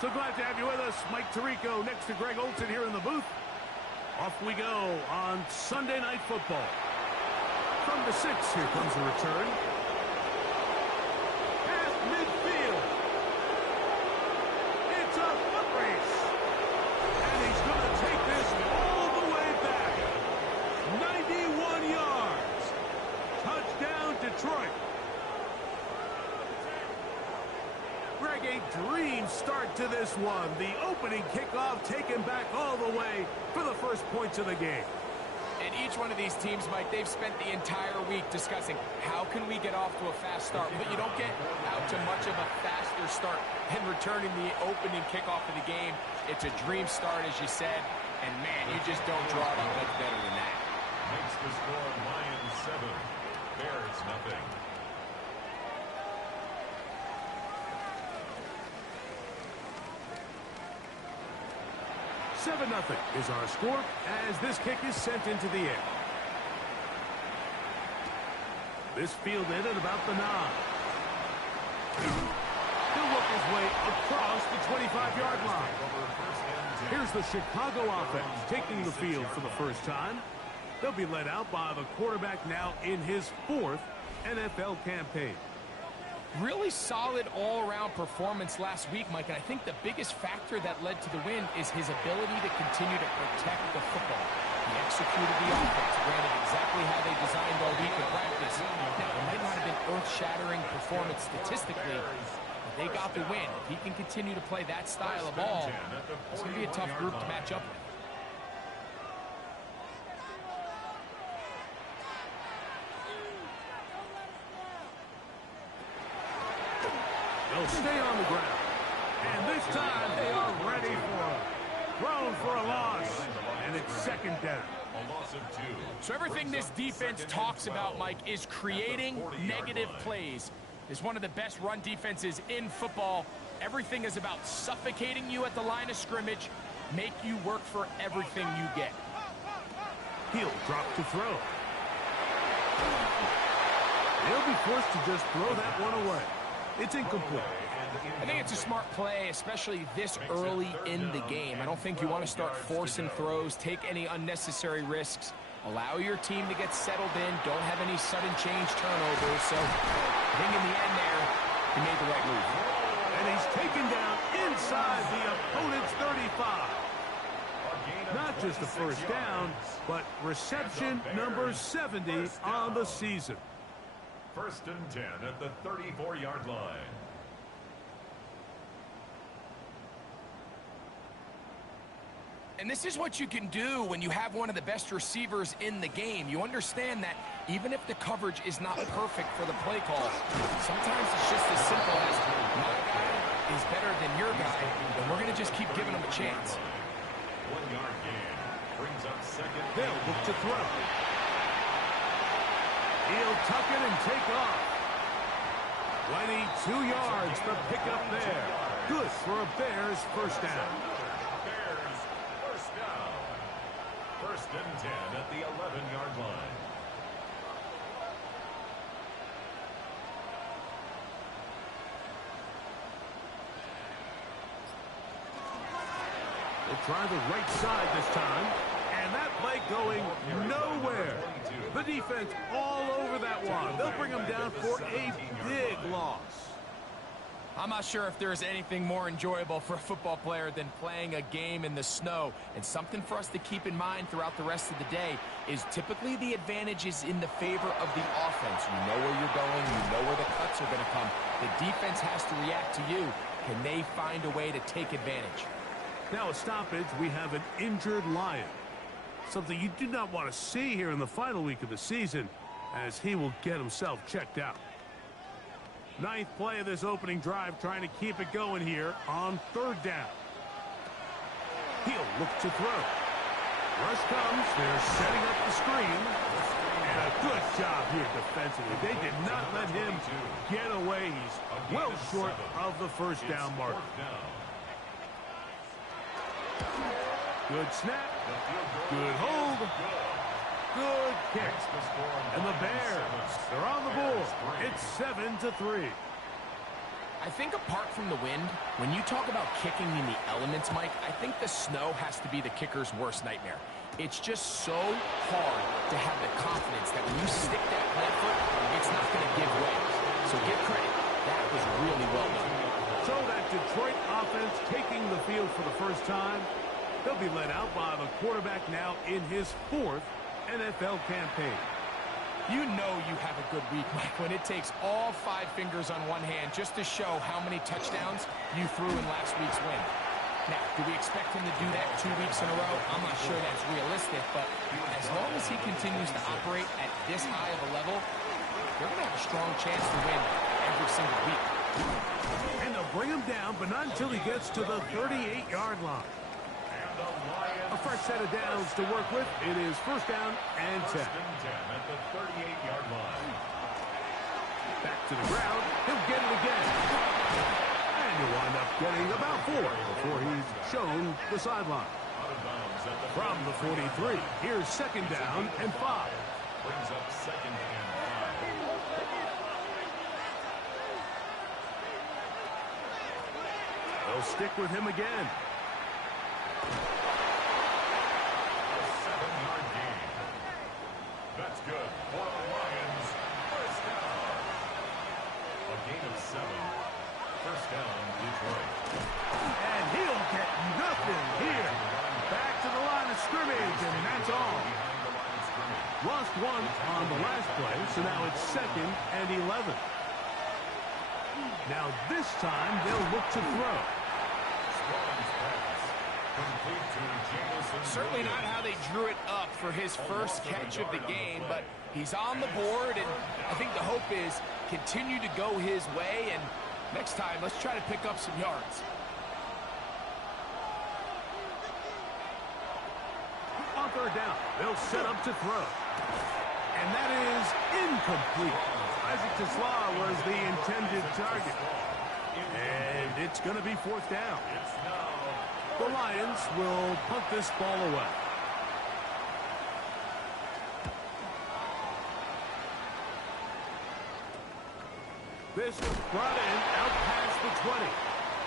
So glad to have you with us. Mike Tirico next to Greg Olsen here in the booth. Off we go on Sunday Night Football. From the 6, here comes the return. Past midfield. It's a foot race. And he's going to take this all the way back. 91 yards. Touchdown, Detroit. Greg, a dream start to this one. The opening kickoff taken back all the way for the first points of the game. And each one of these teams, Mike, they've spent the entire week discussing how can we get off to a fast start. But you don't get out to much of a faster start than returning the opening kickoff of the game. It's a dream start, as you said. And, man, you just don't draw it up much better than that. Makes the score Lions 7, Bears nothing. 7-0 is our score as this kick is sent into the air. This fielded at about the 9. He'll work his way across the 25-yard line. Here's the Chicago offense taking the field for the first time. They'll be led out by the quarterback now in his 4th NFL campaign. Really solid all-around performance last week, Mike, and I think the biggest factor that led to the win is his ability to continue to protect the football. He executed the offense, ran it exactly how they designed all week in practice. Now, it might not have been earth-shattering performance statistically, but they got the win. If he can continue to play that style of ball, it's going to be a tough group to match up with. They'll stay on the ground. And this time they are ready for it. Thrown for a loss. And it's 2nd down. A loss of 2. So everything this defense talks about, Mike, is creating negative plays. It's one of the best run defenses in football. Everything is about suffocating you at the line of scrimmage, make you work for everything you get. He'll drop to throw. He'll be forced to just throw that one away. It's incomplete. I think it's a smart play, especially this early in the game. I don't think you want to start forcing throws, take any unnecessary risks, allow your team to get settled in, don't have any sudden change turnovers. So I think in the end there, he made the right move. And he's taken down inside the opponent's 35. Not just a first down, but reception number 70 on the season. 1st and 10 at the 34-yard line. And this is what you can do when you have one of the best receivers in the game. You understand that even if the coverage is not perfect for the play call, sometimes it's just as simple as my guy is better than your guy, and we're going to just keep giving him a chance. 1-yard gain brings up 2nd. They'll look to throw. He'll tuck it and take off. 22 yards for pickup there. Good for a Bears first down. Bears first down. 1st and 10 at the 11-yard line. They'll try the right side this time. And that play going nowhere. The defense all over that one. They'll bring them down for a big loss. I'm not sure if there's anything more enjoyable for a football player than playing a game in the snow. And something for us to keep in mind throughout the rest of the day is typically the advantage is in the favor of the offense. You know where you're going. You know where the cuts are going to come. The defense has to react to you. Can they find a way to take advantage? Now a stoppage, we have an injured Lion. Something you do not want to see here in the final week of the season, as he will get himself checked out. 9th play of this opening drive, trying to keep it going here on 3rd down. He'll look to throw. Rush comes. They're setting up the screen. And a good job here defensively. They did not let him get away. He's well short of the first down mark. Good snap. Good hold. Good kick. And the Bears, they're on the board. It's 7-3. I think apart from the wind, when you talk about kicking in the elements, Mike, I think the snow has to be the kicker's worst nightmare. It's just so hard to have the confidence that when you stick that plant foot, it's not going to give way. So give credit. That was really well done. So that Detroit offense taking the field for the first time. They'll be led out by the quarterback now in his 4th NFL campaign. You know you have a good week, Mike, when it takes all 5 fingers on one hand just to show how many touchdowns you threw in last week's win. Now, do we expect him to do that 2 weeks in a row? I'm not sure that's realistic, but as long as he continues to operate at this high of a level, they're going to have a strong chance to win every single week. And they'll bring him down, but not until he gets to the 38-yard line. A fresh set of downs to work with. It is first down and 10. First and 10 at the 38-yard line. Back to the ground. He'll get it again. And he'll wind up getting about 4 before he's shown the sideline. Out of bounds at the From the 43, here's second down and 5. brings up second and 5. They'll stick with him again. A 7-yard gain. That's good for the Lions. First down. A gain of 7. First down, Detroit. And he'll get nothing here. Back to the line of scrimmage, and that's all. Behind the line of scrimmage. Lost 1 on the last play, so now it's second and 11. Now this time they'll look to throw. Swallow's pass. Complete to Jamison. Certainly not how they drew it up for his first catch of the game, but he's on the board, and I think the hope is continue to go his way, and next time, let's try to pick up some yards. On third down, they'll set up to throw. And that is incomplete. Isaac Tesla was the intended target. And it's going to be fourth down. It's now The Lions will punt this ball away. This was brought in out past the 20.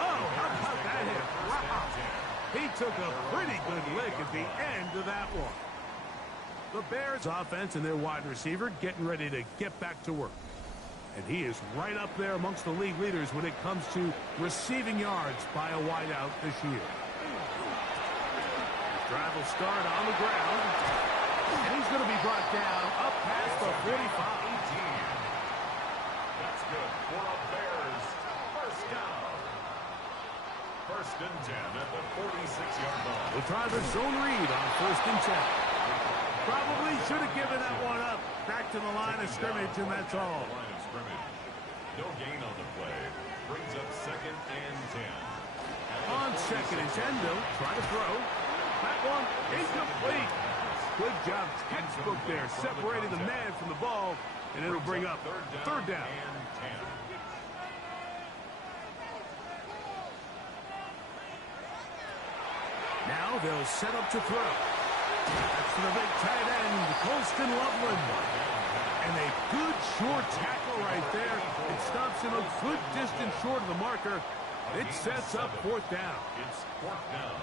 Oh, how about that hit? Wow. He took a pretty good lick at the end of that one. The Bears offense and their wide receiver getting ready to get back to work. And he is right up there amongst the league leaders when it comes to receiving yards by a wideout this year. His drive will start on the ground. And he's going to be brought down up past the 45. 18. That's good for the Bears. First down. First and 10 at the 46-yard line. We'll try the zone read on first and 10. Probably should have given that one up. Back to the line of scrimmage, and that's all. Line of scrimmage. No gain on the play. Brings up second and 10. On second and 10, they'll try to throw. That one incomplete. Good job, textbook there, separating the man from the ball, and it'll bring up third down. And 10. Now they'll set up to throw. That's to the big tight end, Colston Loveland. And a good short tackle right there. It stops him a good distance short of the marker. It sets up fourth down. It's fourth down.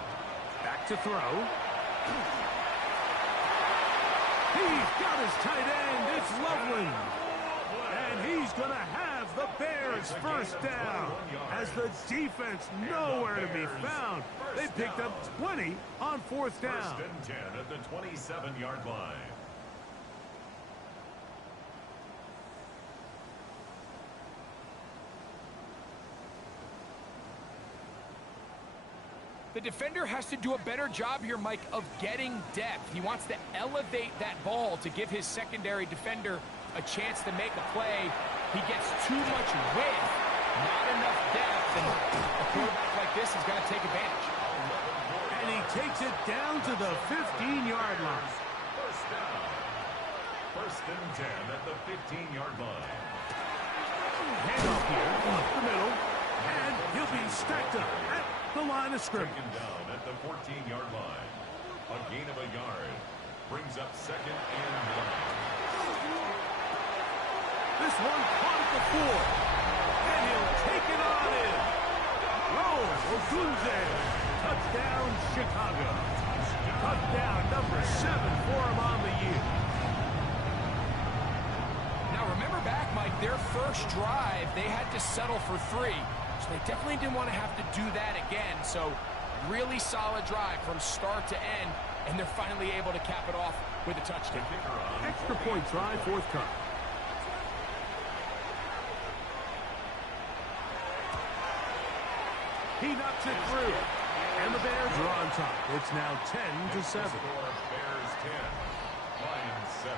Back to throw. He's got his tight end. It's Loveland. And he's going to have the Bears first down as the defense nowhere to be found. They picked up 20 on fourth down. First and 10 at the 27-yard line. The defender has to do a better job here, Mike, of getting depth. He wants to elevate that ball to give his secondary defender a chance to make a play. He gets too much width, not enough depth, and a quarterback like this is going to take advantage. And he takes it down to the 15-yard line. First down. First and 10 at the 15-yard line. Handoff here, up the middle, and he'll be stacked up at the line of scrimmage. Taken down at the 14-yard line. A gain of a yard. Brings up second and 9. This one caught at the 4. And he'll take it on in. Rome Odunze. Touchdown, Chicago. Touchdown number 7 for him on the year. Now, remember back, Mike, their first drive, they had to settle for 3. So they definitely didn't want to have to do that again. So really solid drive from start to end, and they're finally able to cap it off with a touchdown. Extra point try, fourth cut. He knocks it through. And the Bears are on top. It's now 10-7. Bears 10, Lions 7.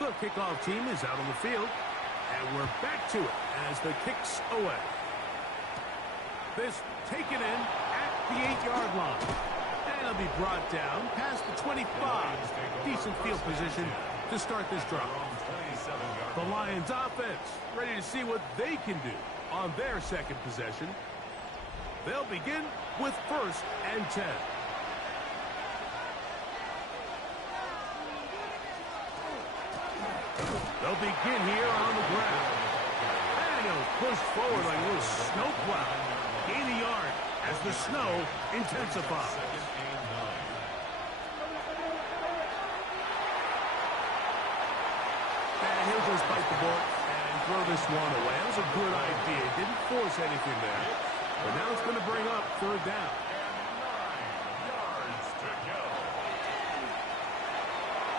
The kickoff team is out on the field. And we're back to it as the kick's away. This taken in at the 8-yard line. And it'll be brought down past the 25. Decent field position to start this drive. The Lions offense ready to see what they can do on their second possession. They'll begin with 1st and 10. They'll begin here on the ground. And he'll push forward like a little snowplow. Gain a yard as the snow intensifies. And he'll just bite the ball and throw this one away. That was a good idea. Didn't force anything there. But now it's going to bring up 3rd down. And 9 yards to go.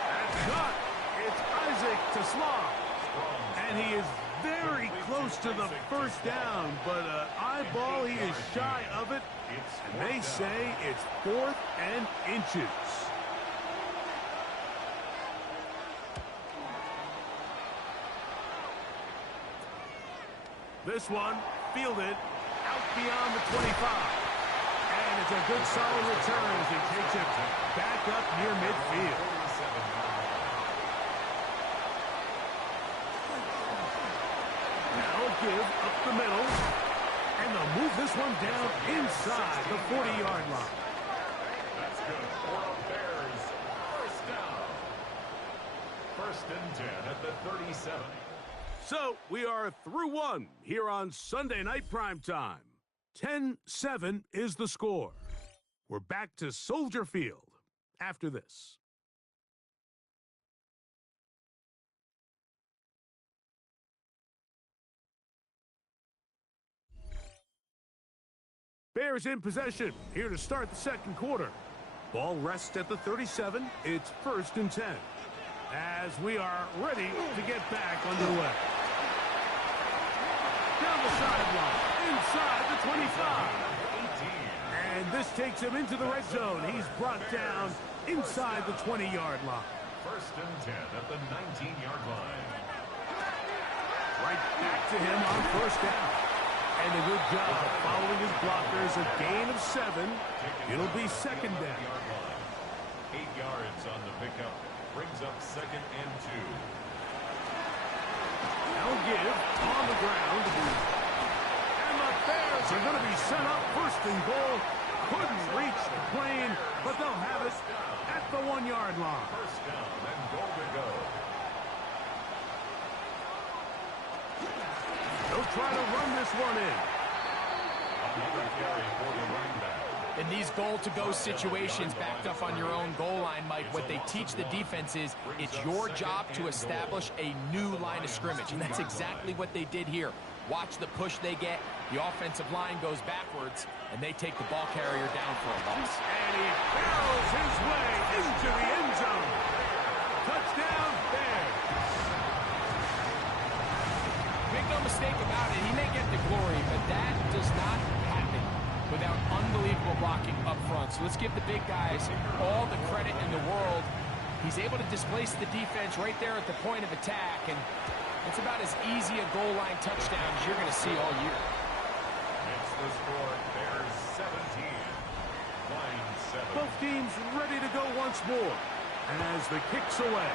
That's caught. It's Isaac Taslam. And he is very close to the 1st down. But eyeball, he is shy of it. And they say it's 4th and inches. This one fielded out beyond the 25. And it's a good solid return as he takes it back up near midfield. Now a give up the middle. And they'll move this one down inside the 40-yard line. That's good for the Bears. 1st down. 1st and 10 at the 37. So we are through 1 here on Sunday Night Primetime. 10-7 is the score. We're back to Soldier Field after this. Bears in possession here to start the second quarter. Ball rests at the 37. It's 1st and 10. As we are ready to get back underway. Down the sideline, inside the 25. And this takes him into the red zone. He's brought down inside the 20-yard line. 1st and 10 at the 19-yard line. Right back to him on 1st down. And a good job following his blockers. A gain of 7. It'll be 2nd down. 8 yards on the pickup. Brings up 2nd and 2. Now give on the ground. And the Bears are going to be set up 1st and goal. Couldn't reach the plane, but they'll have it at the 1-yard line. 1st down and goal to go. They'll try to run this one in. Another carry for the running back. In these goal-to-go situations backed up on your own goal line, Mike, what they teach the defense is it's your job to establish a new line of scrimmage, and that's exactly what they did here. Watch the push they get. The offensive line goes backwards, and they take the ball carrier down for a loss. And he barrels his way into the end zone. Touchdown, Bears. Make no mistake about it, he may get the glory, but that does not happen without unbelievable blocking up front. So let's give the big guys all the credit in the world. He's able to displace the defense right there at the point of attack, and it's about as easy a goal line touchdown as you're going to see all year. It's the score. Bears 17. Lions 7. Both teams ready to go once more as the kick's away.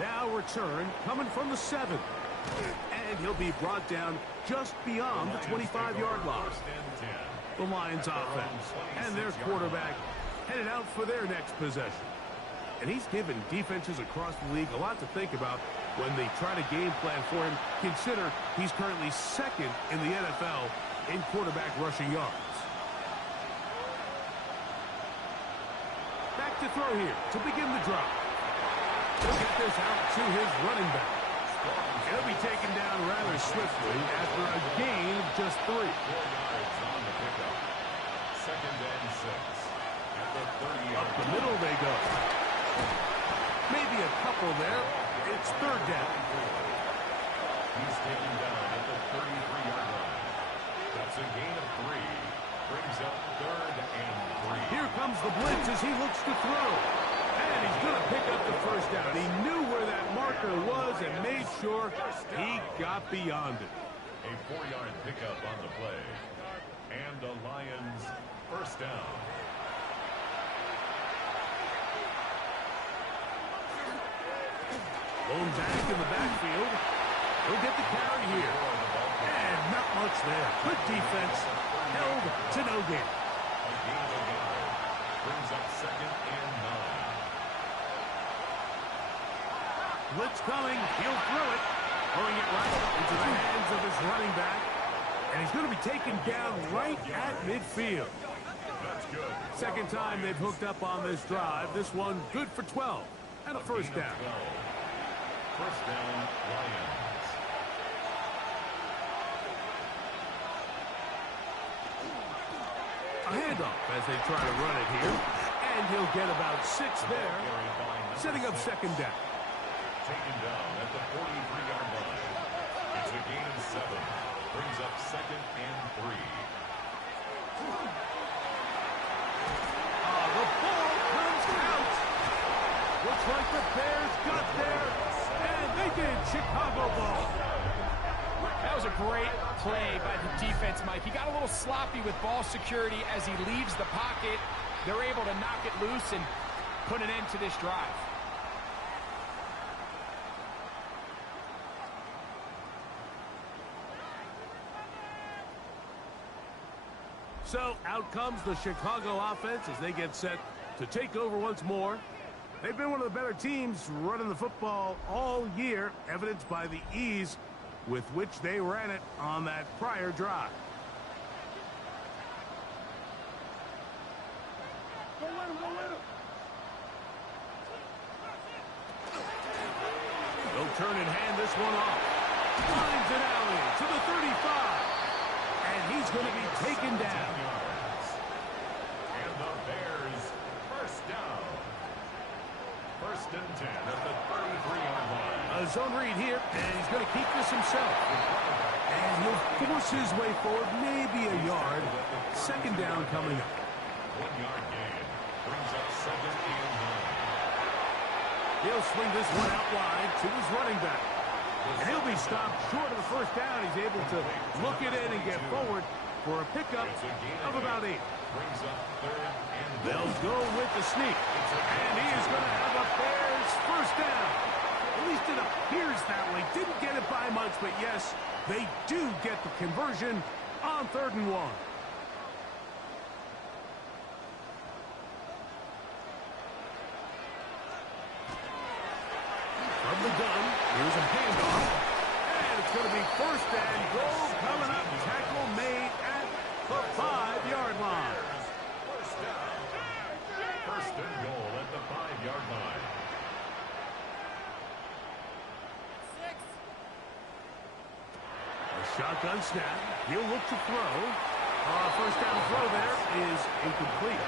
Now return coming from the 7. And he'll be brought down just beyond the 25-yard line. 1st and 10. The Lions offense and their quarterback headed out for their next possession. And he's given defenses across the league a lot to think about when they try to game plan for him. Consider he's currently second in the NFL in quarterback rushing yards. Back to throw here to begin the drive. He'll get this out to his running back. He'll be taken down rather swiftly after a gain of just 3. 4 yards on the pickup. 2nd and 6. At the 30-yard Up the middle they go. Maybe a couple there. It's 3rd down. He's taken down at the 33-yard line. That's a gain of 3. Brings up 3rd and 3. Here comes the blitz as he looks to throw. And he's going to pick up the 1st down. He knew where that marker was and made sure he got beyond it. A 4-yard pickup on the play. And the Lions 1st down. Lone back in the backfield. He'll get the carry here. And not much there. Good defense. Held to no gain. A gain of 1. Brings up 2nd and 9. Blitz coming. He'll throw it. Throwing it right into the hands of his running back. And he's going to be taken down right at midfield. That's good. 2nd time they've hooked up on this drive. This one good for 12. And a 1st down. 1st down, Lions. A handoff as they try to run it here. And he'll get about 6 there. Setting up 2nd down. Taken down at the 43-yard line. It's a gain of 7. Brings up 2nd and 3. The ball comes out. Looks like the Bears got there. And they did. Chicago ball. That was a great play by the defense, Mike. He got a little sloppy with ball security as he leaves the pocket. They're able to knock it loose and put an end to this drive. So out comes the Chicago offense as they get set to take over once more. They've been one of the better teams running the football all year, evidenced by the ease with which they ran it on that prior drive. They'll turn and hand this one off. Finds an alley to the 35. And he's going to be taken down. And the Bears 1st down. 1st and 10 at the 33-yard line. A zone read here, and he's going to keep this himself. And he'll force his way forward, maybe a yard. 2nd down coming up. 1-yard gain. Brings up 2nd and 9. He'll swing this one out wide to his running back. And he'll be stopped short of the 1st down. He's able to look it in and get forward for a pickup of about 8. Brings up 3rd and 1. They'll go with the sneak. And he is going to have a Bears 1st down. At least it appears that way. Didn't get it by much, but yes, they do get the conversion on 3rd and 1. From the gun, here's a handoff. And it's going to be 1st and goal coming up. Tackle made at the 5-yard line. 1st down. 1st and goal at the 5-yard line. A shotgun snap. He'll look to throw. 1st down throw there is incomplete.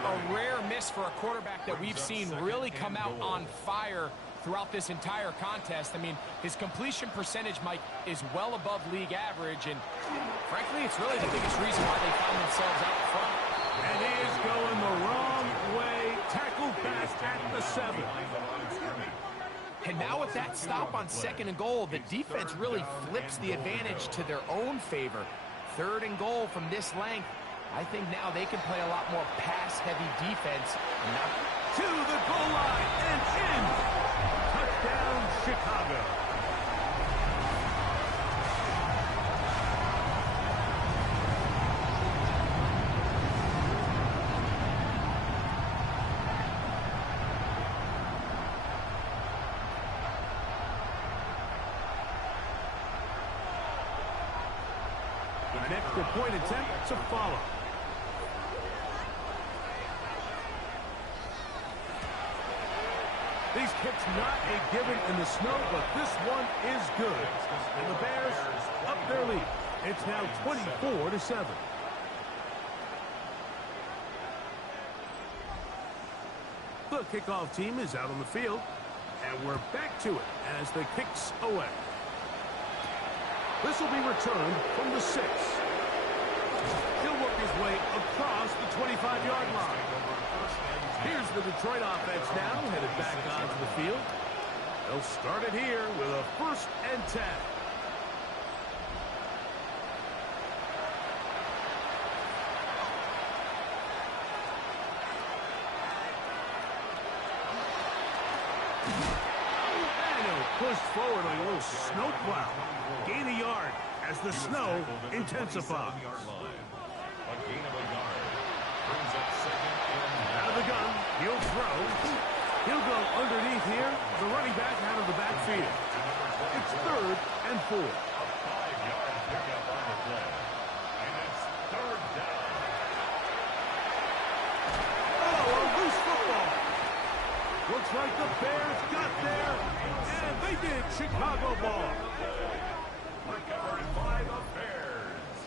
A rare miss for a quarterback that we've seen really come out on fire throughout this entire contest. I mean, his completion percentage, Mike, is well above league average, and frankly, it's really the biggest reason why they find themselves out front. And he is going the wrong way. Tackled back at the 7. And now with that stop on 2nd and goal, the defense really flips the advantage to their own favor. 3rd and goal from this length. I think now they can play a lot more pass-heavy defense. And not to the goal line and in. Touchdown, Chicago. Extra point attempt to follow. These kicks not a given in the snow, but this one is good. And the Bears up their lead. It's now 24-7. The kickoff team is out on the field, and we're back to it as the kick's away. This will be returned from the 6. He'll work his way across the 25-yard line. Here's the Detroit offense now, headed back onto the field. They'll start it here with a 1st and 10. Pushed forward like a little snow plow. Gain a yard as the snow intensifies. A gain of a yard. Brings up 2nd and out of the gun. He'll throw. He'll go underneath here. The running back out of the backfield. It's 3rd and 4. A 5-yard pickup on the play. And it's 3rd down. Oh, a loose football. Looks like the Bears got there. And they did. Chicago ball. Recovered by the Bears.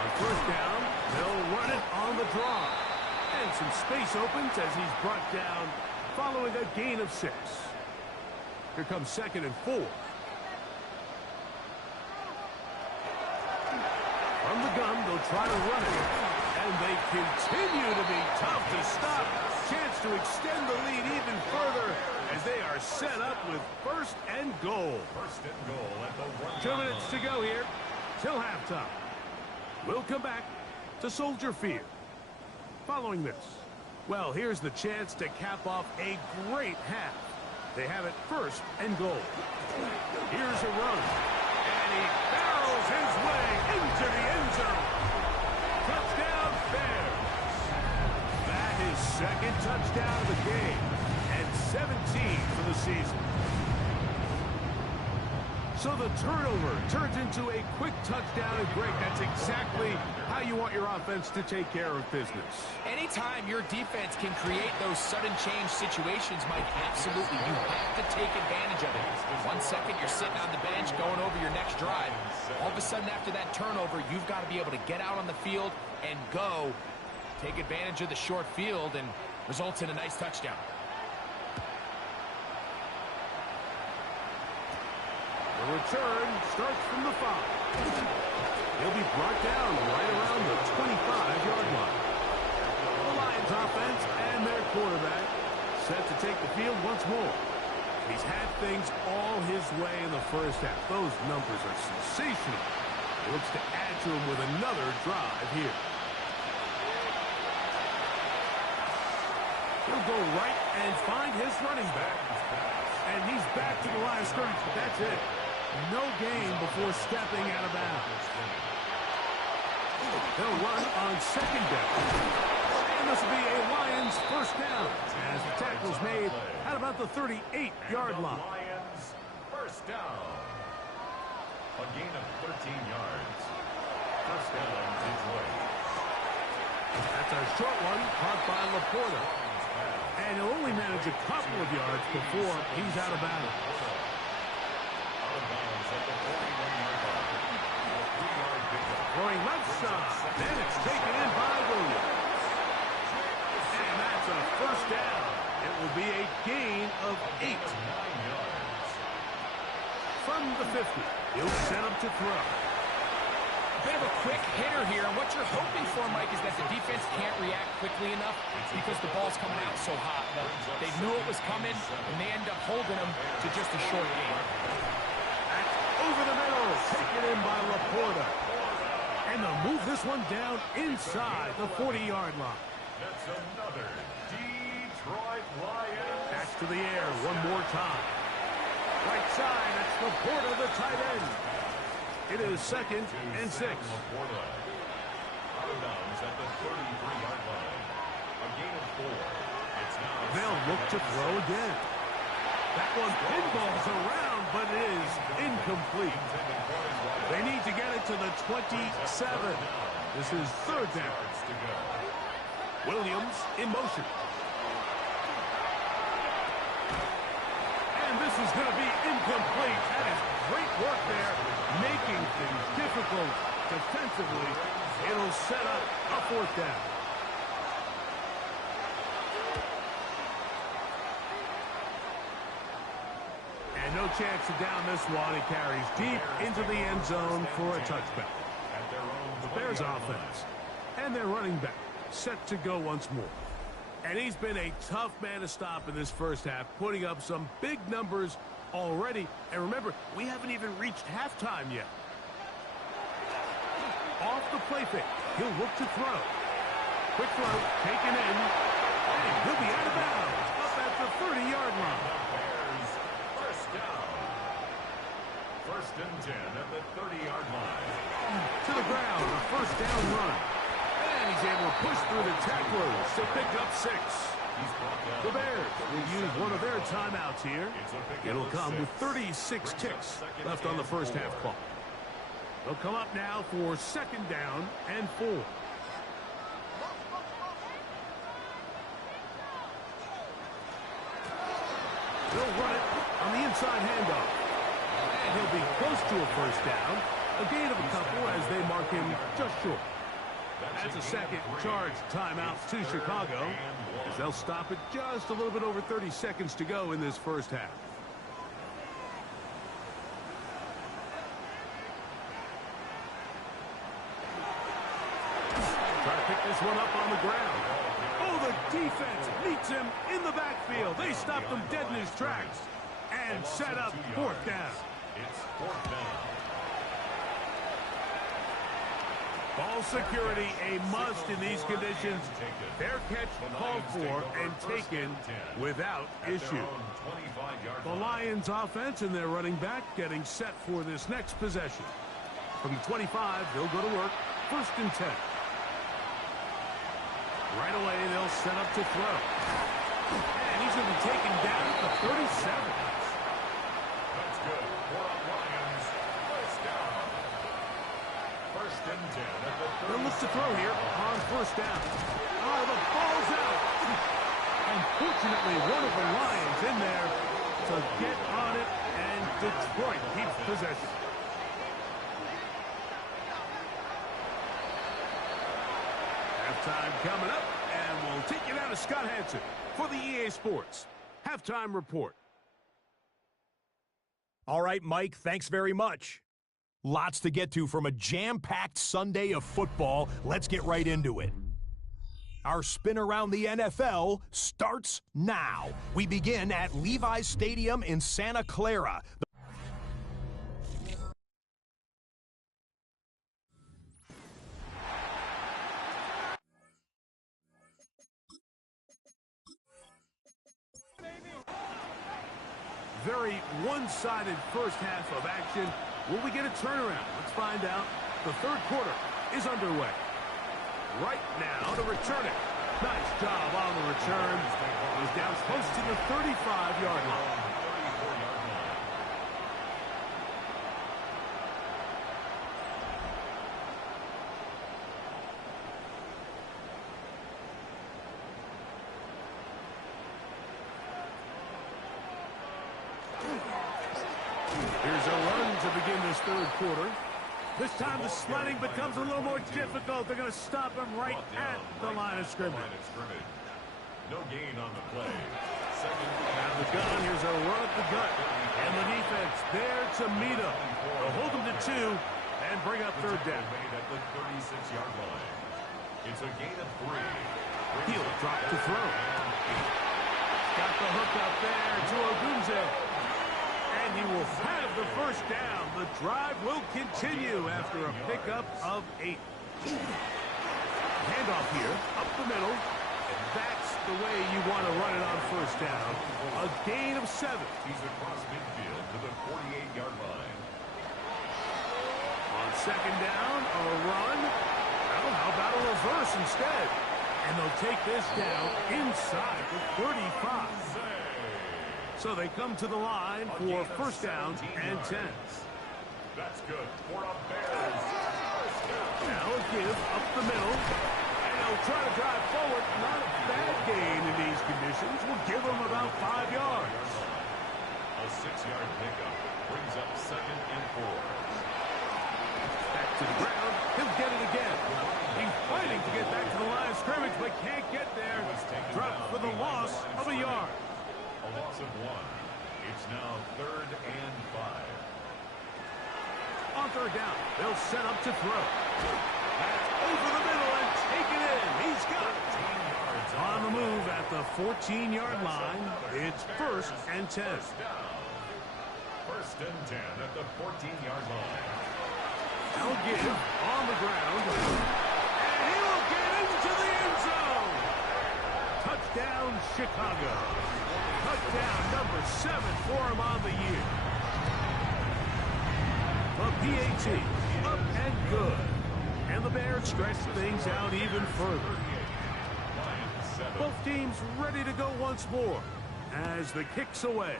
On 1st down, they'll run it on the draw. And some space opens as he's brought down following a gain of 6. Here comes 2nd and 4. From the gun, they'll try to run it. And they continue to be tough to stop. Chance to extend the lead even further as they are set up with 1st and goal. 1st and goal at the 2 1. minutes to go here till halftime. We'll come back to Soldier Field. Following this, well, here's the chance to cap off a great half. They have it 1st and goal. Here's a run. And he barrels his way into the end zone. Touchdown, Bears. That is 2nd touchdown of the game and 17 for the season. So the turnover turns into a quick touchdown, and Greg, that's exactly how you want your offense to take care of business. Anytime your defense can create those sudden change situations, Mike, absolutely, you have to take advantage of it. 1 second, you're sitting on the bench going over your next drive. All of a sudden, after that turnover, you've got to be able to get out on the field and go. Take advantage of the short field and results in a nice touchdown. The return starts from the 5. He'll be brought down right around the 25-yard line. The Lions offense and their quarterback set to take the field once more. He's had things all his way in the 1st half. Those numbers are sensational. He looks to add to them with another drive here. He'll go right and find his running back. And he's back to the line of scrimmage, but that's it. No gain before stepping out of bounds. They'll run on 2nd down. And this will be a Lions 1st down as the tackle's made at about the 38-yard line. Lions 1st down. A gain of 13 yards. 1st down, Detroit. That's a short one caught by Laporta. And he'll only manage a couple of yards before he's out of bounds. Out of bounds at the 41-yard line. A 3-yard pickup. Throwing left side. Then it's taken in by Williams. And that's a 1st down. It will be a gain of 8. 9 yards. From the 50, he'll set up to throw. A bit of a quick hitter here, and what you're hoping for, Mike, is that the defense can't react quickly enough because the ball's coming out so hot. But they knew it was coming, and they end up holding them to just a short gain. That's over the middle, taken in by Laporta. And they'll move this one down inside the 40-yard line. That's another Detroit Lions. Pass to the air one more time. Right side, that's Laporta, the tight end. It is 2nd and 6. Laporta. Out of bounds at the 33-yard line. A gain of 4. They'll look to throw again. That one pinballs around, but it is incomplete. They need to get it to the 27. This is third down. Williams in motion. And this is going to be incomplete. That is great work there, making things difficult defensively. It'll set up a fourth down. And no chance to down this one. It carries deep into the end zone for a touchback. The Bears offense and their running back set to go once more. And he's been a tough man to stop in this first half, putting up some big numbers already. And remember, we haven't even reached halftime yet. Off the play fake. He'll look to throw. Quick throw, taken in. And he'll be out of bounds up at the 30-yard line. First down. First and 10 at the 30-yard line. To the ground, a first down run. And he's able to push through the tacklers to pick up 6. The Bears will use one of their timeouts here. It'll come with 36 ticks left on the first half clock. They'll come up now for second down and 4. They'll run it on the inside handoff. And he'll be close to a first down. A gain of a couple as they mark him just short. That's a second charge timeout to Chicago, as they'll stop it just a little bit over 30 seconds to go in this first half. Try to pick this one up on the ground. Oh, the defense meets him in the backfield. They stopped him dead in his tracks and set up fourth down. It's fourth down. Ball security a must in these conditions. Fair catch called for and taken without issue. The Lions offense and their running back getting set for this next possession. From the 25, they'll go to work. First and 10. Right away, they'll set up to throw. And he's going to be taken down at the 37. That's good. Lions. First down. First and 10 at the 30. They'll look to throw here on first down. Oh, the ball's out. Unfortunately, one of the Lions in there to get on it, and Detroit keeps possession. Halftime coming up, and we'll take you down to Scott Hanson for the EA Sports Halftime Report. All right, Mike, thanks very much. Lots to get to from a jam-packed Sunday of football. Let's get right into it. Our spin around the NFL starts now. We begin at Levi's Stadium in Santa Clara. Very one-sided first half of action. Will we get a turnaround? Let's find out. The third quarter is underway. Right now to return it. Nice job on the return. He's down close to the 35-yard line. Here's a run to begin this third quarter. This time the sledding becomes a little more difficult. They're going to stop him right at the line of scrimmage. No gain on the play. Out of the gun, here's a run up the gut. And the defense there to meet him. They'll hold him to 2 and bring up third down. At the 36-yard line. It's a gain of 3. He'll drop to throw. Got the hook up there to Ogunze. And he will have the first down. The drive will continue after a pickup of 8. Handoff here, up the middle. And that's the way you want to run it on first down. A gain of 7. He's across midfield to the 48-yard line. On second down, a run. Well, how about a reverse instead? And they'll take this down inside the 35. So they come to the line for first down and 10. That's good for a Bears. Now a give up the middle. And they'll try to drive forward. Not a bad gain in these conditions. We'll give them about 5 yards. A 6-yard pickup brings up 2nd and 4. Back to the ground. He'll get it again. He's fighting to get back to the line of scrimmage, but can't get there. Dropped for the loss of a yard. A loss of 1. It's now 3rd and 5. On third down, they'll set up to throw. That's over the middle and take it in. He's got it. On the move at the 14-yard line. It's 1st and 10. 1st and 10 at the 14-yard line. They'll give on the ground. And he'll get into the end zone. Touchdown, Chicago. Touchdown number 7 for him on the year. The PAT, up and good. And the Bears stretch things out even further. Both teams ready to go once more as the kick's away.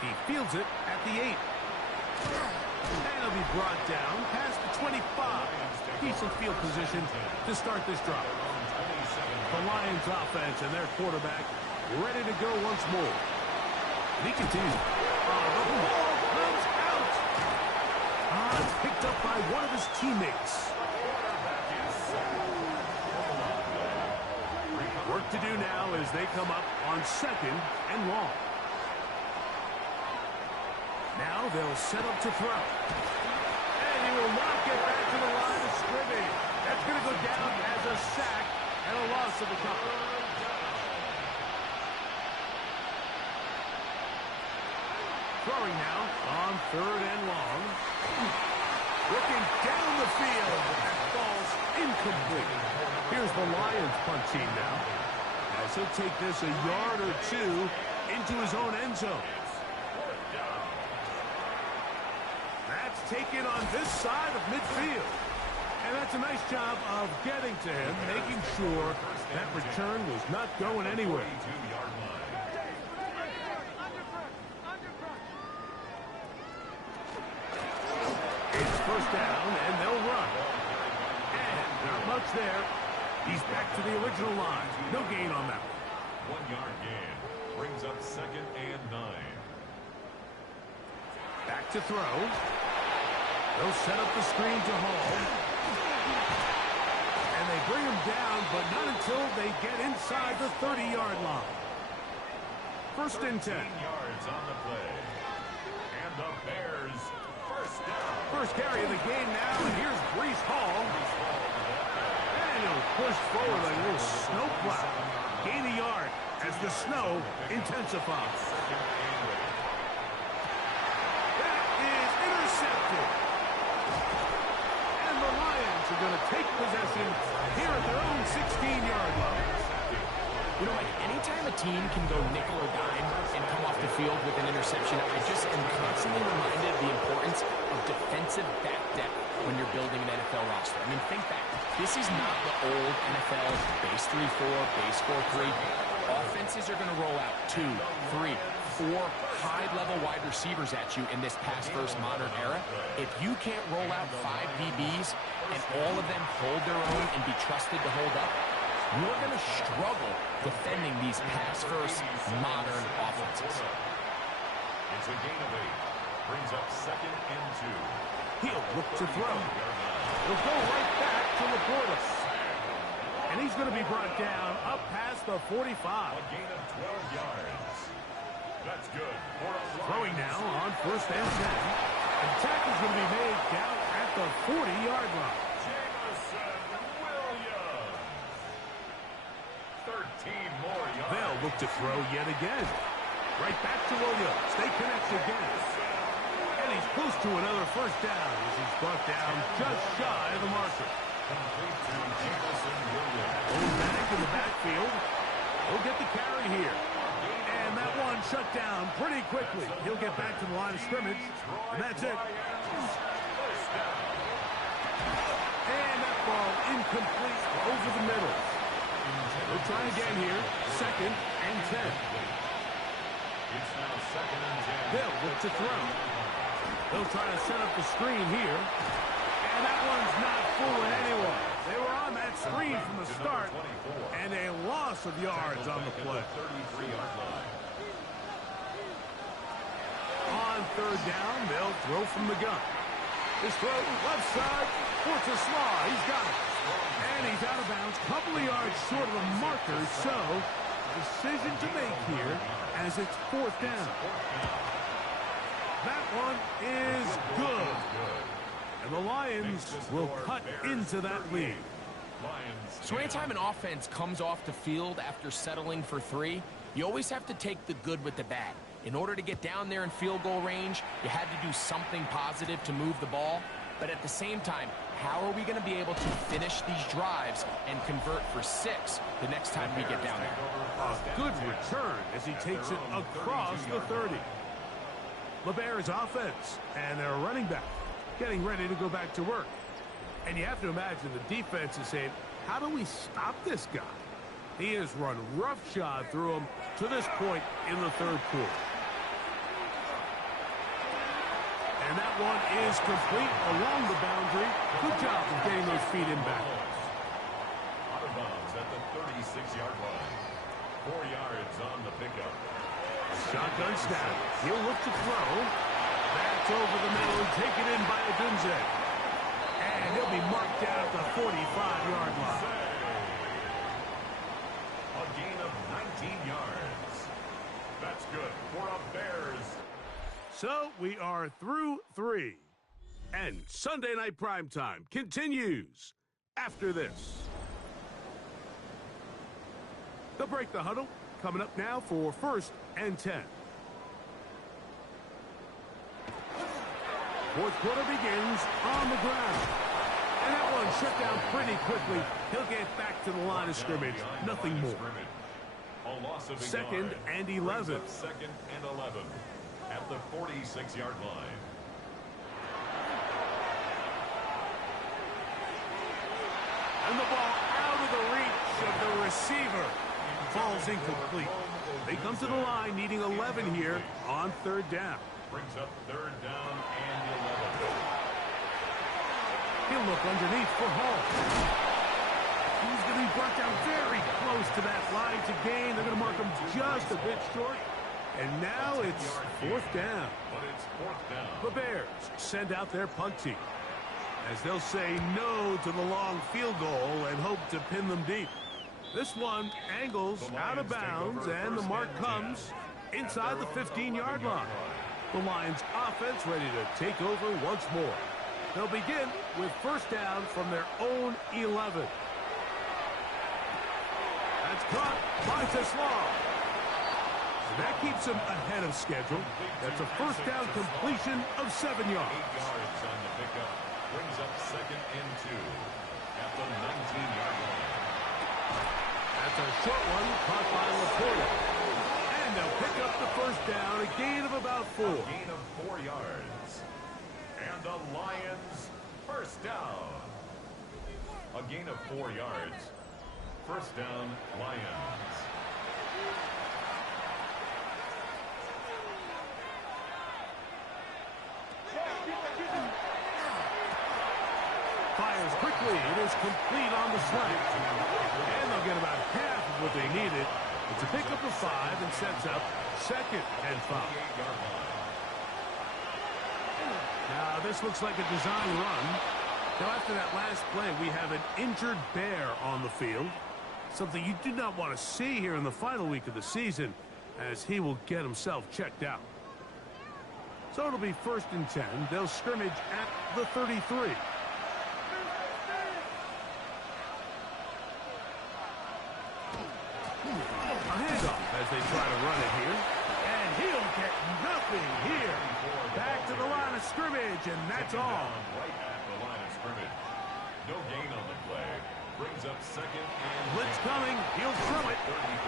He fields it at the 8. And he'll be brought down past the 25. Decent field position to start this drive. The Lions offense and their quarterback ready to go once more. And he continues. The ball comes out. It's picked up by one of his teammates. Work to do now as they come up on 2nd and long. Now they'll set up to throw. And he will not get back to the line of scrimmage. That's going to go down as a sack and a loss of a couple. Throwing now on 3rd and long. Looking down the field. That ball's incomplete. Here's the Lions punt team now. As he'll take this a yard or 2 into his own end zone. That's taken on this side of midfield. And that's a nice job of getting to him, making sure that return was not going anywhere. It's first down, and they'll run. And not much there. He's back to the original line. No gain on that one. 1-yard gain brings up 2nd and 9. Back to throw. They'll set up the screen to Hall. And they bring him down, but not until they get inside the 30-yard line. 1st and 10. 13 yards on the play. And the Bears first down. First carry of the game now, and here's Breece Hall. And he'll push forward like a little snowplow. Gain a yard as the snow intensifies. That is intercepted. And the Lions are going to take possession here at their own 16-yard line. You know, like, anytime a team can go nickel or dime and come off the field with an interception, I just am constantly reminded of the importance of defensive back depth when you're building an NFL roster. I mean, think back. This is not the old NFL base 3-4, base 4-3. Offenses are going to roll out 2, 3, 4 high-level wide receivers at you in this pass-first modern era. If you can't roll out 5 DBs and all of them hold their own and be trusted to hold up, you're going to struggle defending these pass-first modern offenses. It's a gain of 8. Brings up 2nd and 2. He'll look to throw. He'll go right back to Laporta. And he's going to be brought down up past the 45. A gain of 12 yards. That's good. Throwing now on 1st and 10. And tackle's going to be made down at the 40-yard line. Jameson Williams. 13 more yards. They'll look to throw yet again. Right back to Williams. They connect again. And he's close to another first down as he's brought down just shy of the marker. Complete to Jameson Williams. Old back in the backfield. He'll get the carry here. And that one shut down pretty quickly. He'll get back to the line of scrimmage. And that's it. And that ball incomplete over the middle. We'll try again here. 2nd and 10. It's now 2nd and 10. They'll look to throw. They'll try to set up the screen here. And that one's not fooling anyone. They were on that screen from the start. And a loss of yards on the play. 33-yard line. On 3rd down, they'll throw from the gun. His throw, left side, force a slaw. He's got it. And he's out of bounds, couple of yards short of the marker. So, decision to make here as it's 4th down. That one is good. And the Lions will cut into that lead. So anytime an offense comes off the field after settling for 3, you always have to take the good with the bad. In order to get down there in field goal range, you had to do something positive to move the ball. But at the same time, how are we going to be able to finish these drives and convert for 6 the next time we get down there? A good return as he takes it across the 30. LeBear's offense and their running back getting ready to go back to work. And you have to imagine the defense is saying, how do we stop this guy? He has run roughshod through him to this point in the 3rd quarter. And that one is complete along the boundary. Good job of getting those feet in back. Out of bounds at the 36-yard line. 4 yards on the pickup. Shotgun snap. He'll look to throw. That's over the middle. Taken in by Odunze. And he'll be marked down at the 45-yard line. A gain of 19 yards. That's good for a Bears. So we are through 3. And Sunday Night Primetime continues after this. They'll break the huddle. Coming up now for 1st and 10. 4th quarter begins on the ground. And that one shut down pretty quickly. He'll get back to the line of scrimmage. Nothing more. A loss of 2nd and 11. 2nd and 11 at the 46-yard line. And the ball out of the reach of the receiver. Falls incomplete. They come to the line needing 11 here on 3rd down. Brings up 3rd down and 11. He'll look underneath for Hall. He's going to be brought down very close to that line to gain. They're going to mark him just a bit short. And now it's 4th down. But it's 4th down. The Bears send out their punt team as they'll say no to the long field goal and hope to pin them deep. This one angles out of bounds, and the mark comes inside the 15-yard line. The Lions offense ready to take over once more. They'll begin with 1st down from their own 11. That's caught by Tesla. That keeps him ahead of schedule. That's a 1st down completion of 7 yards. 8 yards on the pickup. Brings up 2nd and 2 at the 19-yard line. That's a short one caught by Laporta. And they'll pick up the 1st down, a gain of about 4. A gain of 4 yards. And the Lions 1st down. A gain of 4 yards. 1st down, Lions. Fires quickly. It is complete on the slant. And they'll get about half of what they needed. It's a pickup of 5 and sets up 2nd and 5. Now, this looks like a design run. Now, after that last play, we have an injured Bear on the field. Something you do not want to see here in the final week of the season, as he will get himself checked out. So it'll be 1st and 10. They'll scrimmage at the 33. A handoff as they try to run it here. And he'll get nothing here. Back to the line of scrimmage, and that's all. Right at the line of scrimmage. No gain on the play. Brings up 2nd and Blitz coming. He'll throw it.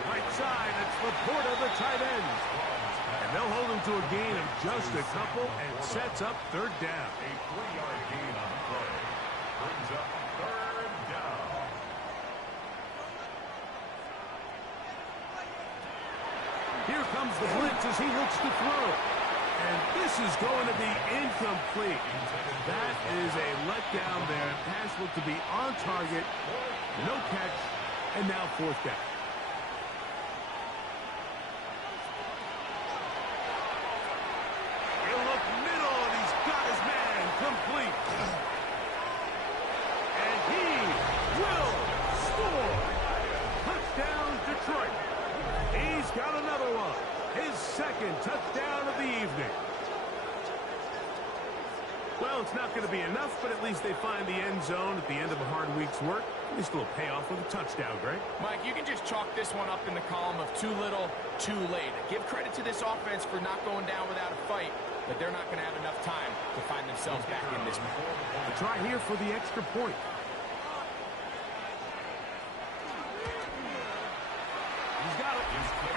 Right side, it's Laporta, the tight end. And they'll hold him to a gain of just a couple and sets up 3rd down. a 3-yard gain on the play. Brings up 3rd down. Here comes the blitz as he looks to throw. And this is going to be incomplete. That is a letdown there. Pass looked to be on target. No catch. And now fourth down. He'll look middle, and he's got his man complete. And he will score. Touchdown, Detroit. He's got another one. His second touchdown of the evening. Well, it's not going to be enough, but at least they find the end zone at the end of a hard week's work. At least a little payoff with a touchdown, Greg. Mike, you can just chalk this one up in the column of too little, too late. Give credit to this offense for not going down without a fight, but they're not going to have enough time to find themselves back in this one. A try here for the extra point. He's got it.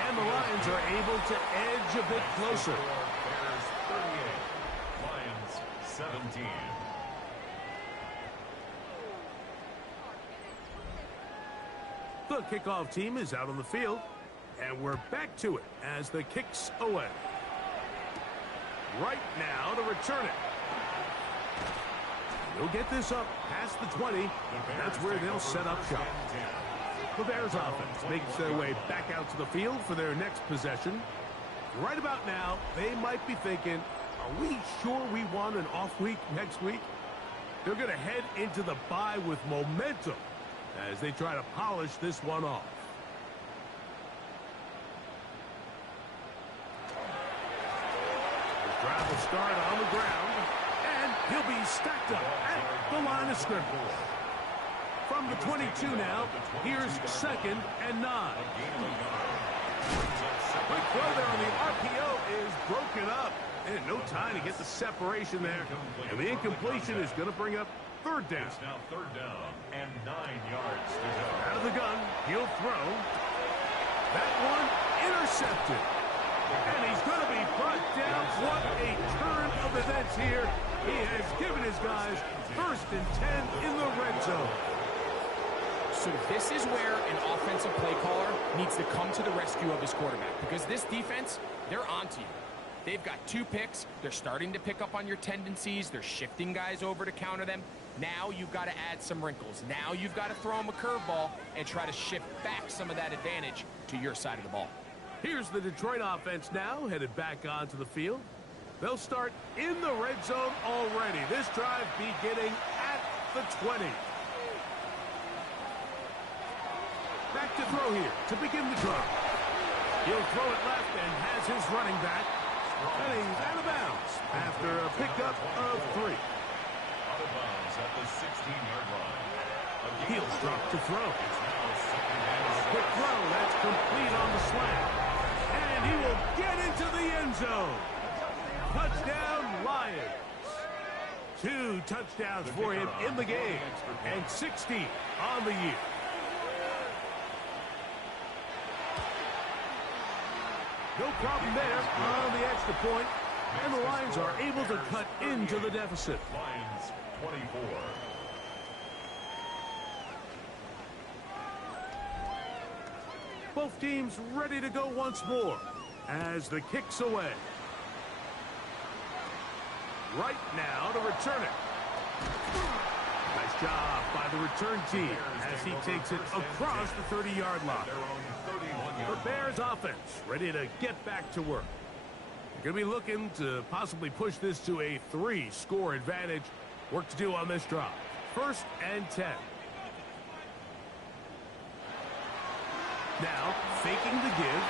And the Lions are able to edge a bit closer. Bears 38, Lions 17. The kickoff team is out on the field, and we're back to it as the kick's away. Right now to return it. They'll get this up past the 20. That's where they'll set up shop. The Bears offense makes their way back out to the field for their next possession. Right about now, they might be thinking, are we sure we want an off week next week? They're going to head into the bye with momentum as they try to polish this one off. The drive will start on the ground, and he'll be stacked up at the line of scrimmage. From the 22 now, here's 2nd and 9. Quick throw there on the RPO is broken up. And no time to get the separation there. And the incompletion is going to bring up 3rd down. It's now 3rd down and 9 yards to go. Out of the gun, he'll throw. That one intercepted. And he's going to be brought down. What a turn of events here. He has given his guys 1st and 10 in the red zone. So this is where an offensive play caller needs to come to the rescue of his quarterback, because this defense, they're onto you. They've got 2 picks. They're starting to pick up on your tendencies. They're shifting guys over to counter them. Now you've got to add some wrinkles. Now you've got to throw them a curveball and try to shift back some of that advantage to your side of the ball. Here's the Detroit offense now, headed back onto the field. They'll start in the red zone already. This drive beginning at the 20. Back to throw here to begin the drive. He'll throw it left and has his running back. And he's out of bounds after a pickup of 3. Out of bounds at the 16-yard line. He'll drop to throw. It's now 2nd and 6. Quick throw, that's complete on the slant. And he will get into the end zone. Touchdown, Lions. 2 touchdowns for him in the game. And 60 on the year. No problem there on the extra point, and the Lions are able to cut into the deficit. Lions 24. Both teams ready to go once more as the kick's away. Right now to return it. Nice job by the return team as he takes it across the 30-yard line. The Bears offense ready to get back to work. They're going to be looking to possibly push this to a 3-score advantage. Work to do on this drive. 1st and 10. Now, faking the give.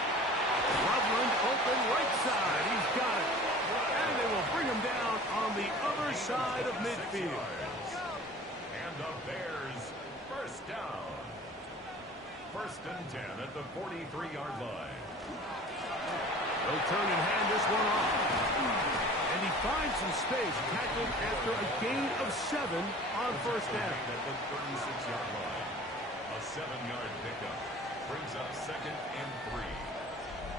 Loveland open right side. He's got it. And they will bring him down on the other side of midfield. And the Bears 1st down. 1st and 10 at the 43-yard line. They'll turn and hand this one off. And he finds some space, tackled after a gain of 7 on 1st down. At the 36-yard line. A 7-yard pickup brings up 2nd and 3.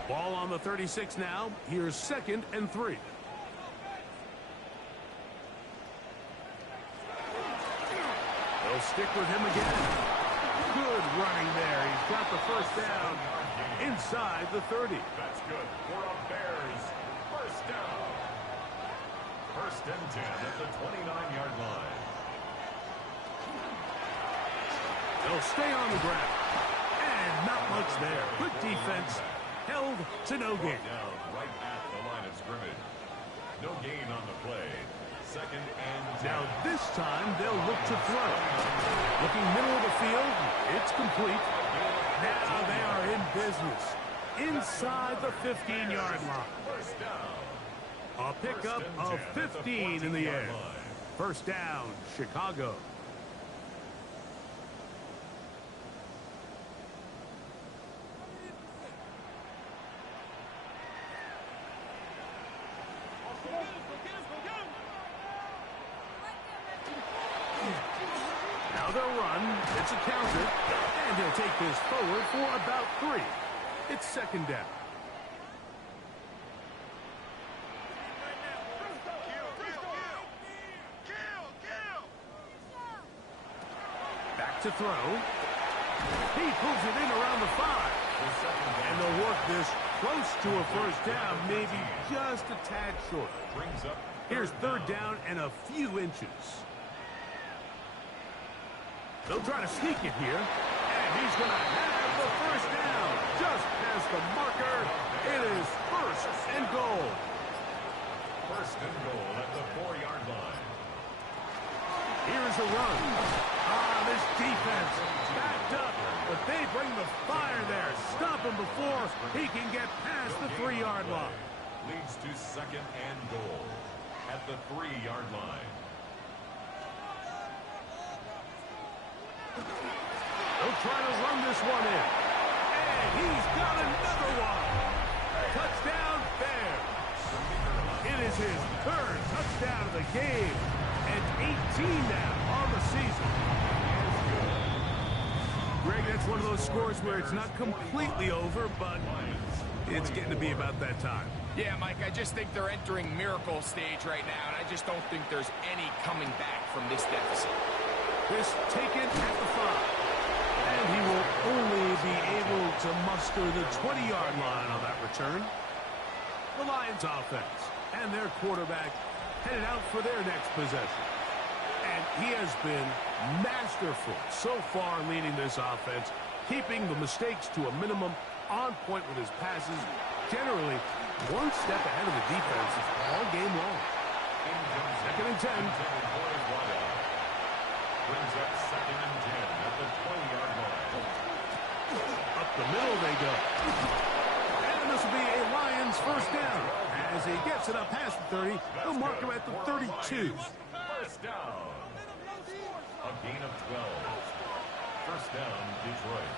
Ball on the 36 now. Here's 2nd and 3. They'll stick with him again. Good running there. He's got the 1st down inside the 30. That's good for a Bears first down. First and 10 at the 29-yard line. They'll stay on the ground. And not much there. Good defense. Held to no gain. Down right at the line of scrimmage. No gain on the play. Second and 10. Now this time they'll look to throw. Looking middle of the field. It's complete. Now they are in business. Inside the 15-yard line. First down. A pickup of 15 in the air. First down, Chicago. Now they'll run. It's a counter. And he'll take this forward for about 3. It's second down. Back to throw. He pulls it in around the 5. And they'll work this close to a first down, maybe just a tad short. Here's third down and a few inches. They'll try to sneak it here. And he's going to have the first down. Just past the marker. It is first and goal. First and goal at the 4-yard line. Here's a run. This defense backed up, but they bring the fire there. Stop him before he can get past the 3-yard line. Leads to second and goal at the 3-yard line. They'll try to run this one in. And he's got another one. Touchdown, Bears. It is his third touchdown of the game. And 18 now on the season. Greg, that's one of those scores where it's not completely over, but it's getting to be about that time. Yeah, Mike, I just think they're entering miracle stage right now, and I just don't think there's any coming back from this deficit. This taken at the 5. And he will only be able to muster the 20-yard line on that return. The Lions offense and their quarterback headed out for their next possession. And he has been masterful so far leading this offense, keeping the mistakes to a minimum, on point with his passes, generally one step ahead of the defense all game long. Second and 10. Brings up second and 10 at the 20-yard line. Up the middle they go. And this will be a Lions first down. As he gets it up past the 30, they'll mark him at the 32. First down. A gain of 12. First down, Detroit.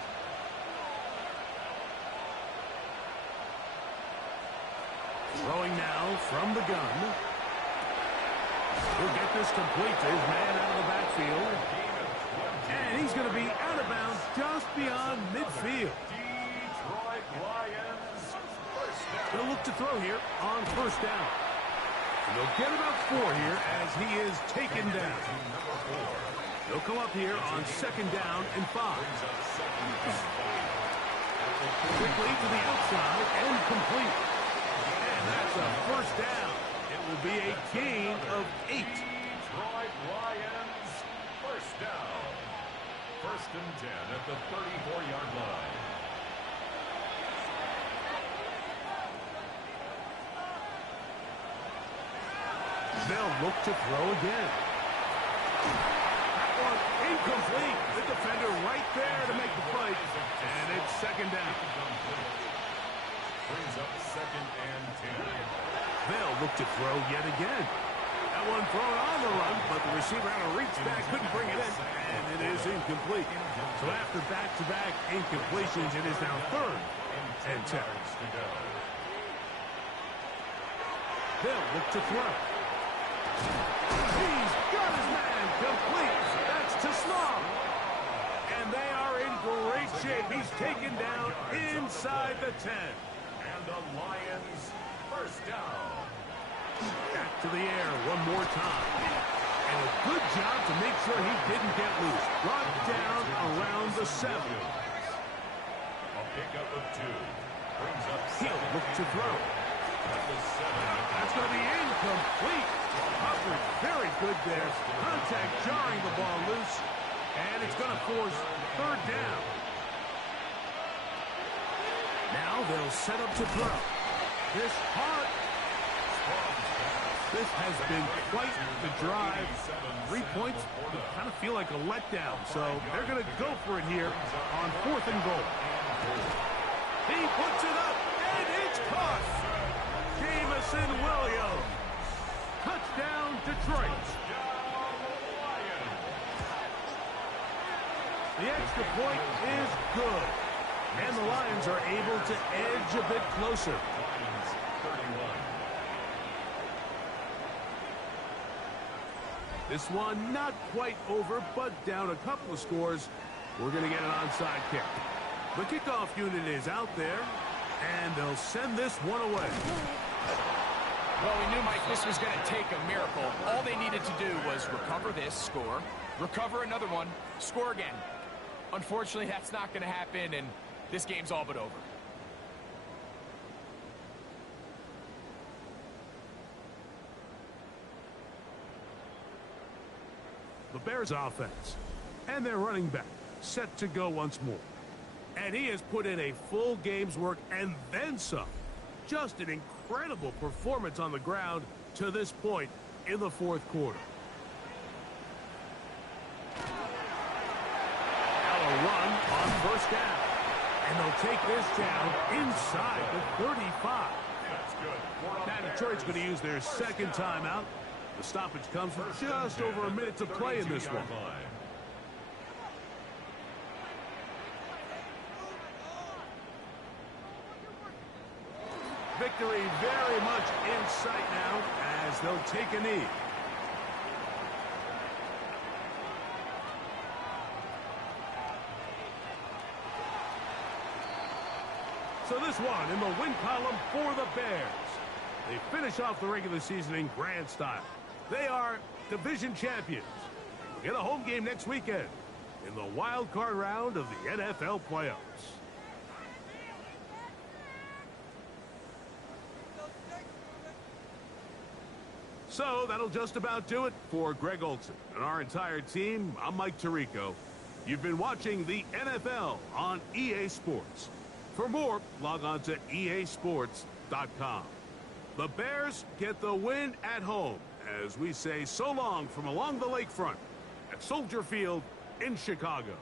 Throwing now from the gun. He'll get this complete to his man out of the backfield. And he's going to be out of bounds just beyond midfield. Detroit Lions first down. They'll look to throw here on first down. And they'll get about 4 here as he is taken down. They'll come up here on second down and 5. Quickly to the outside and complete. And that's a first down. It will be a gain of 8. Detroit Lions first down. First and 10 at the 34-yard line. They'll look to throw again. That one incomplete. The defender right there to make the play. And it's second down. Brings up second and 10. They'll look to throw yet again. That one thrown on the run, but the receiver had to reach back, couldn't bring it in, and it is incomplete. So after back-to-back incompletions, it is now third and 10. They'll look to throw. He's got his man complete. That's to Sloan. And they are in great shape. He's taken down inside the 10. And the Lions first down. Back to the air one more time. And a good job to make sure he didn't get loose. Brought down around the 7. A pickup of 2. Brings up He'll look to throw. That's going to be incomplete. Coverage very good there. Contact jarring the ball loose. And it's going to force 3rd down. Now they'll set up to throw. This has been quite the drive. 3 points would kind of feel like a letdown. So they're going to go for it here on 4th and goal. He puts it up, and it's caught. Jameson Williams. Touchdown, Detroit. The extra point is good. And the Lions are able to edge a bit closer. Lions 31. This one not quite over, but down a couple of scores. We're going to get an onside kick. The kickoff unit is out there, and they'll send this one away. Well, we knew, Mike, this was going to take a miracle. All they needed to do was recover this, score, recover another one, score again. Unfortunately, that's not going to happen, and this game's all but over. The Bears offense, and their running back, set to go once more. And he has put in a full game's work and then some. Just an incredible performance on the ground to this point in the 4th quarter. Now a run on 1st down. And they'll take this down inside the 35. That's good. Now Detroit's going to use their 2nd timeout. The stoppage comes with just over a minute to play in this one. Victory very much in sight now as they'll take a knee. So this one in the win column for the Bears. They finish off the regular season in grand style. They are division champions. We'll get a home game next weekend in the wild card round of the NFL playoffs. So that'll just about do it for Greg Olsen and our entire team. I'm Mike Tirico. You've been watching the NFL on EA Sports. For more, log on to easports.com. The Bears get the win at home as we say so long from along the lakefront at Soldier Field in Chicago.